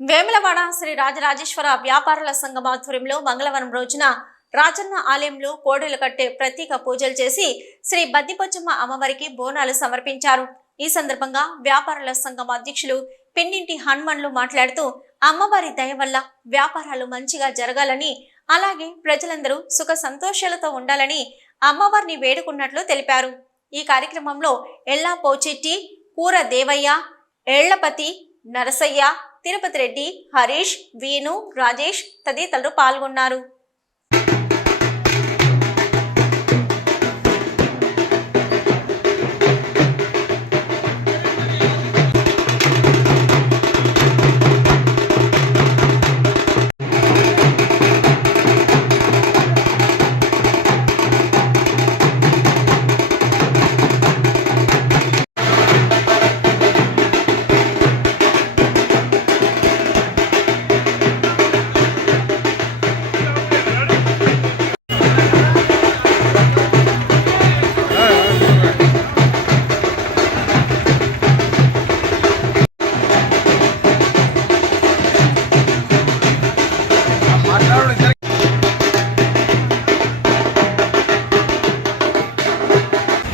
వేములవాడ శ్రీ రాజరాజేశ్వర వ్యాపారుల సంఘం ఆధ్వర్యంలో మంగళవారం రోజున రాజన్న ఆలయంలో కోడెలు కట్టే ప్రత్యేక పూజలు చేసి శ్రీ బద్దిపోచమ్మ అమ్మవారికి బోనాలు సమర్పించారు। ఈ సందర్భంగా వ్యాపారుల సంఘం అధ్యక్షులు పిన్నింటి హనుమన్లు మాట్లాడుతూ అమ్మవారి దయ వల్ల వ్యాపారాలు మంచిగా జరగాలని అలాగే ప్రజలందరూ సుఖ సంతోషాలతో ఉండాలని అమ్మవారిని వేడుకున్నట్లు తెలిపారు। ఈ కార్యక్రమంలో ఎల్లా పోచెట్టి, కూర దేవయ్య, ఎళ్లపతి, నరసయ్య, తిరుపతి రెడ్డి, హరీష్, వీను, రాజేష్ తదితరులు పాల్గొన్నారు।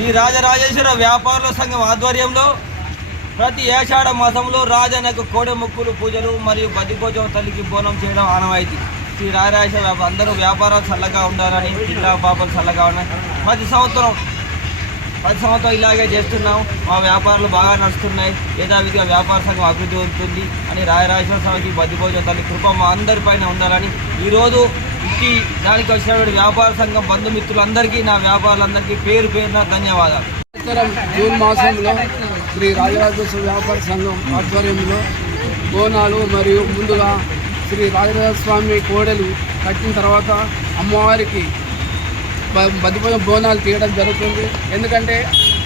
ఈ రాజరాజేశ్వర వ్యాపారుల సంఘం ఆధ్వర్యంలో ప్రతి ఏషాఢ మాసంలో రాజనకు కోడె ముక్కులు పూజలు మరియు బద్దిపోచమ్మ తల్లికి బోనం చేయడం ఆనవాయితీ। శ్రీ రాజరాజేశ్వర అందరూ వ్యాపారాలు చల్లగా ఉండాలని, జిల్లా పాపలు చల్లగా ఉండాలని ప్రతి సంవత్సరం ఇలాగే చేస్తున్నాం। మా వ్యాపారాలు బాగా నడుస్తున్నాయి, యథావిధిగా వ్యాపార సంఘం అభివృద్ధి అవుతుంది అని రాజరాజేశ్వర స్వామికి బద్దిపోచమ్మ తల్లి కృప మా అందరిపైన ఉండాలని ఈరోజు దానికి వచ్చినటువంటి వ్యాపార సంఘం బంధుమిత్రులందరికీ, నా వ్యాపారులందరికీ పేరు పేరున ధన్యవాదాలు। జూన్ మాసంలో శ్రీ రాజరాజేశ్వర వ్యాపార సంఘం ఆధ్వర్యంలో బోనాలు మరియు ముందుగా శ్రీ రాజరాజేశ్వర స్వామి కోడెలు కట్టిన తర్వాత అమ్మవారికి బద్దిపోచమ్మ బోనాలు తీయడం జరుగుతుంది। ఎందుకంటే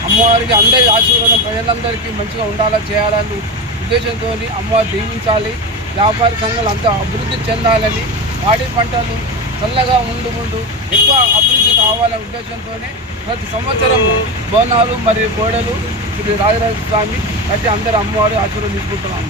అమ్మవారికి అందరి ఆశీర్వాదం ప్రజలందరికీ మంచిగా ఉండాలా చేయాలని ఉద్దేశంతో అమ్మవారు దీవించాలి, వ్యాపార సంఘాలు అంతా అభివృద్ధి చెందాలని, పాడి పంటలు చల్లగా ఉండు ఎక్కువ అభివృద్ధి కావాలనే ఉద్దేశంతోనే ప్రతి సంవత్సరం బోనాలు మరియు కోడలు శ్రీ రాజరాజేశ్వర స్వామి కట్టి అందరూ అమ్మవారి ఆశీర్వాదం తీసుకుంటున్నాము।